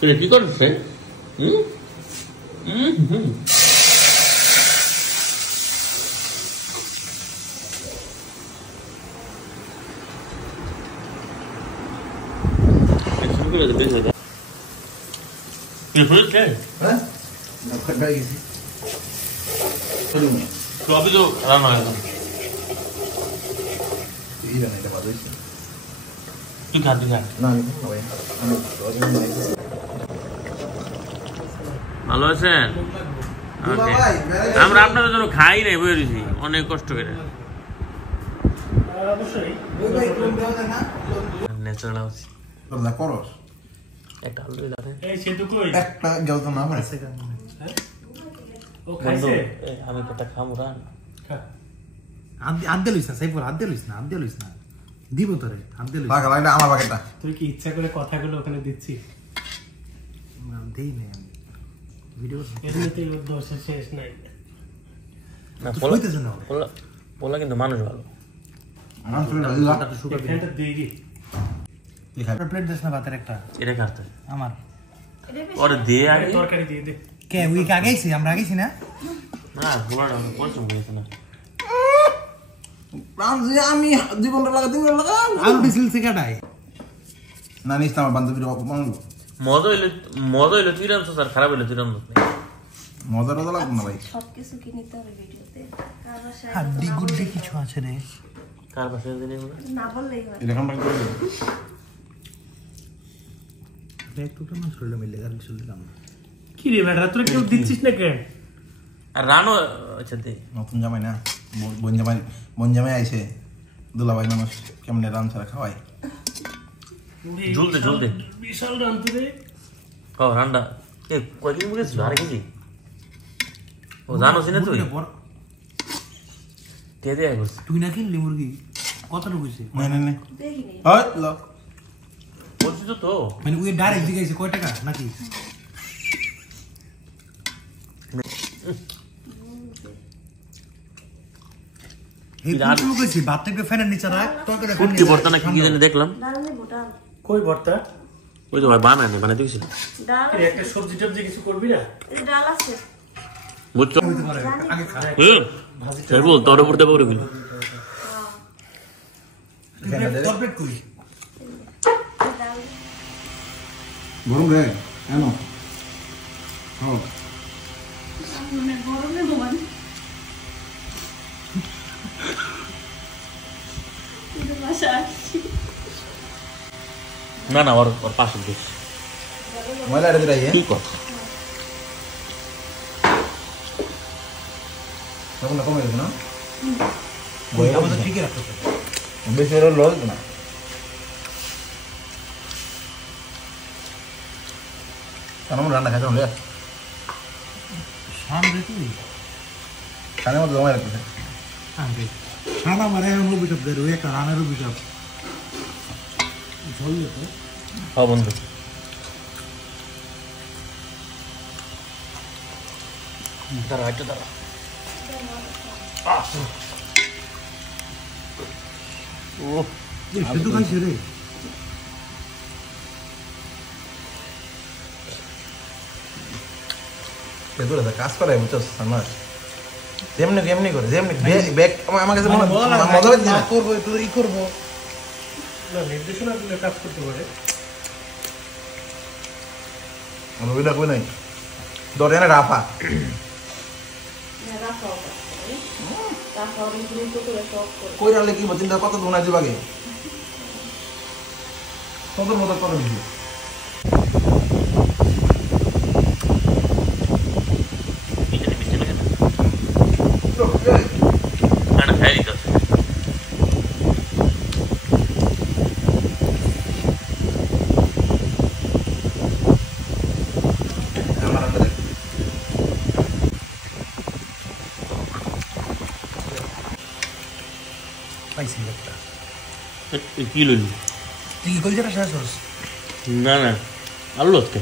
কি করছে? সবই তো রান্না হয়ে গেল। তুই খা, তুই খা। ভালো আছেন? আমরা আপনাদের জন্য খাই নাই, বেরিয়েছি অনেক কষ্ট করে। আমি একটা খাবো রান আদে লইস না সাইফুল, আদে লইস না, আদে লইস না, দিব তোরে আদে লইস পাগল এটা আমার বাকেটটা। তুই কি ইচ্ছা করে কথাগুলো ওখানে দিচ্ছি? দেই না আমি ভিডিও এমনিতেই ওর দোষ শেষ নাই। না, কইতেছ না বলা কিন্তু মানুষ ভালো। আমার শরীর ভালো না। তো সুগার এখানটা দেই রে। তুই খাবি? প্লেট দেস না ভাতের একটা এটা কাটতে আমার ওরে দিয়ে আগে তরকারি দিয়ে দে। কে উই আগেইছি, আমরা আগেইছি না না বলার আমি পরিশ্রম করেছি না। প্রাণ যে আমি জীবনটা লাগা দিন লাগা আলু ডিসিল সিগাটাই না নিস আমার বান্ধবীর অপমান হলো। মজা হইলো তুই রামছ আর খারাপ হইলো তুই রামছ। মজা টজা লাগবে না ভাই। সবকিছু কি নিতে হবে ভিডিওতে? কার বাসায় হাড্ডি গুড্ডি কিছু আছে রে কার পাশে দিলে না বললেই হয়। এরকম পানি করে দিবি। একটু তো মাছ হলো মিলে আর কিছু দিলাম না। কি রে বেটা, তোরা কেউ দিচ্ছিস না কেন? আর রানও আচ্ছা দে। নতুন জামাই না, বোন জামাই আইছে, দুলাভাই মানুষ কেমনে রান ছাড়া খাওয়াই। ঝুলতে বিশাল রান্তি রে। ও রান্না কয়দিন মুখেছিল আরে কেজি ও জানোস না তুই কে দিয়ে করছিস তুই না কিনলি মুরগি কতটা কইছে না না না দেখিনি। ওই ল বলছিস তো মানে ওই ডাইরেক্ট জিগাইছে কয় টাকা নাকি এই পুরো কইছি ভাতটাকে ফ্যানের নিচে রাখ তরকারি ফুটকি ভর্তা না কি জানি দেখলাম। ডাল নেবো ডাল। কই ভর্তা? ওই তো ভাই বানায় দিয়েছিল ডাল কি রে, একটা সবজি টবজি কিছু করবি না? এই ডাল আছে। বুঝছো আগে খা সে বল তোর উপর দেবো বলে তরকারি কই ডাল গরম রে কেন হ্যাঁ মানে গরমে ঘুমান। কিন্তু বাসা না ওর পাশে দিস ময়লা রে দিরাই কি কথা তখন না কমে গেছে না ওই আমাদের ঠিকই রাখতে বেশি হলো লল না কেন রান্না খাইতে হলে সামনে তুই খানের মতো জমাই রাখতেছে আগে খানা মারে এমন অভিশাপ দেয় ওই একটা রানের অভিশাপ ঝোল তো হ্যাঁ বন্ধু দাঁড়া একটু দাঁড়া ও শুধু খাইছে রে পেটুরে কাজ করে বুঝছো আমার যেমনি করে যেমনি ব্যাগ আমার কাছে মনে মজা হচ্ছে না করবো একটু ই করবো না, নির্দেশনা দিলে কাজ করতে পারে। রবিটা কই নাই ধরে না রাফা রাখাও রাখাও রিগুলি তো করে সব করে। কই রাখলে কি চিন্তা কত গুণা দিবাগে কত মতো করে দিবি খাই দিতে পাইছি একটা কি লইলি তুই কি কলজাটা শেষ হস না আলু লাগতে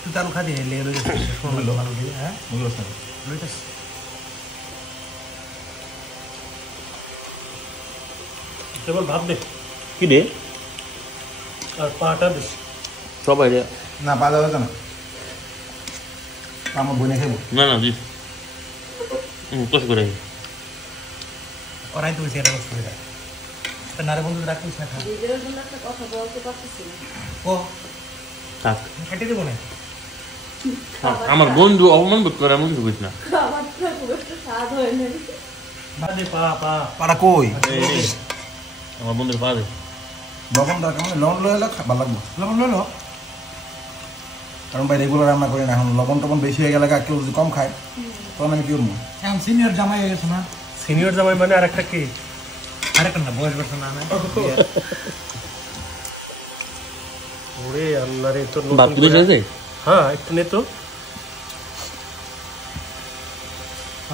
তুই তারও খাদি লেগে রয়ে যাচ্ছে ভালো দিয়ে হ্যাঁ বুঝছ না রইতাস কেবল ভাব দে কি রে আর পাটা দিস। সবাই না বাজা হয়েছে না আমার বই খাইব না না দিস কষ্ট করে ওরাই তো এটা অসুবিধা নারে বন্ধু রাখছিস না খা ভিডিওর জন্য একটা কথা বলতে পারতেছি না। ও থাক কেটে দেবো না আমার বন্ধু অপমান বোধ করে এমন কিছু করিস না খাবারটা খুব একটা স্বাদ হয় না। আরে পা পা পাড়া কই আমার বন্ধুর পা দে লবণ দরকার মানে লবণ লয়ে এলে ভালো লাগবে লবণ লইলো কারণ ভাই রেগুলার রান্না করি না এখন লবণ টবণ বেশি হয়ে গেলে কেউ যদি কম খায় তখন আমি কি করবো এখন সিনিয়র জামাই হয়ে গেছে না সিনিয়র জামাই মানে আর একটা কে আরেকটা না বয়স বর্ষ না ওরে আল্লাহ রে তোর বাপ নতুন তুলে করে- আছে হ্যাঁ একটু নে তো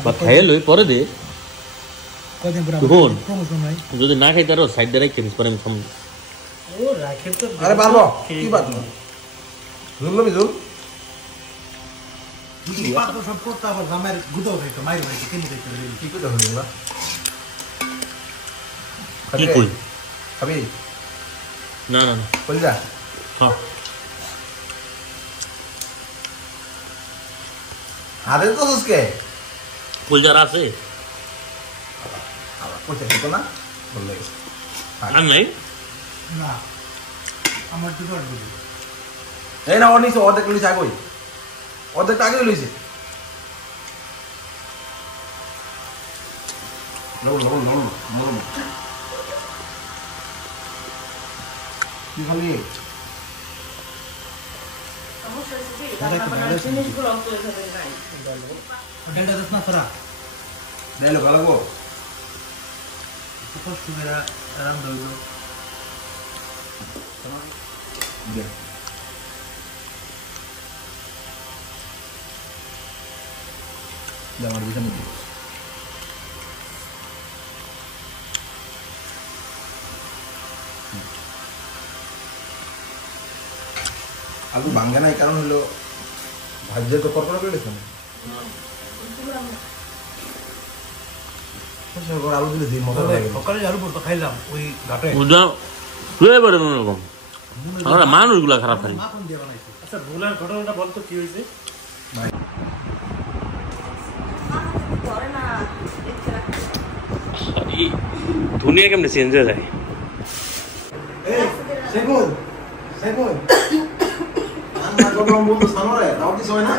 বা খাইয়ে লই পরে দে কদিন পরে শোন। প্রমোশন হয় যদি না খাই তারও সাইড দিয়ে রাখতে পরে আমি সামনে ও রাখে তো আরে পারবো খেয়ে কি পারবো ঝুললো বিজুল পাত্র সব করতে আবার জামাইয়ের গুদাও খাইতো মায়ের ভাইকে কিনে খাইতো কি করে হলো এগুলা কি কই খাবি না না না বলি যা হ্যাঁ হাতে তো সুস্কে ফুলজার আছে পয়সা দিত না বললে আর নাই না আমার তো আর বুঝি এই না ওর নিচে অর্ধেক লইছে আগই অর্ধেকটা আগে লইছে কি খালি সমস্যা হচ্ছে কি, রান্না বান্নার জিনিসগুলো অত এভাবে নাই। হোটেলটা দেখ না তোরা ডাইলে ভালো গো কষ্ট করে রান্না হইলো আমার বিষয় নাকি আলু ভাঙ্গে নাই কারণ হলো ভাজ্যে তো কর্কড়া করে গেছে আলু দিলে দিয়ে মজা লাগে সকালে আলু পড়তো খাইলাম ওই ঘাটে বুঝা ফ্লেভার অন্যরকম আমরা মানুষগুলা খারাপ খাই মাখন দিয়ে বানাইছি আচ্ছা ভুলার ঘটনাটা বলতো কি হয়েছে ধরে না, দেখতে রাখতে। দুনিয়া কেমনে চেঞ্জ হয়ে যায় সেগুন সেগুন রান্না করবো বলতো সামরে রাও কিছু হয় না